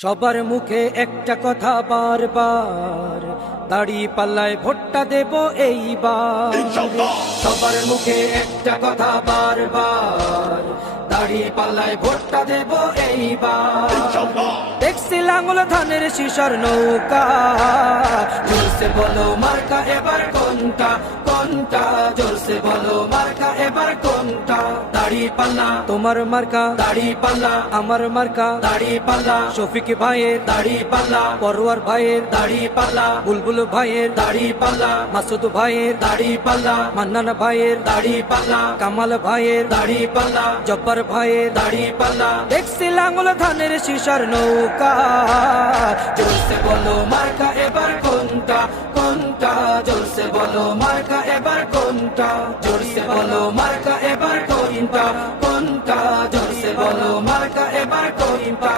সবার মুখে একটা কথা বারবার, দাড়ি পাল্লায় ভোটটা দেব এইবার। সবার মুখে একটা কথা বারবার, দাড়ি পাল্লায় ভোটটা দেব এইবার। দেখছি লাঙ্গল ধানের শিশর নৌকা, জোরসে বলো মার্কা এবার কোনটা কোনটা, জোরসে বলো মার্কা এবার কোনটা। দাড়ি পাল্লা তোমার মার্কা, দাড়ি পাল্লা আমার মার্কা, দাড়ি পাল্লা শফিক ভাইয়ের দাড়ি পাল্লা, পরোয়ার ভাইয়ের দাড়ি পাল্লা, বুলবুল ভাইয়ের দাড়ি পাল্লা, মাসুদ ভাইয়ের দাড়ি পাল্লা, মান্নান ভাইয়ের দাড়ি পাল্লা, কামাল ভাইয়ের দাড়ি পাল্লা, জব্বার ভাইয়ের দাড়ি পাল্লা। দেখছি লাঙ্গল ধানের শিশর নৌকা, জোরসে বলো মার্কা এবার কোনটা কোনটা, জোরসে বলো মার্কা এবার কোনটা, জোরসে বলো মার্কা এবার কোনটা কোনটা, জোরসে বলো মার্কা এবার কোনটা।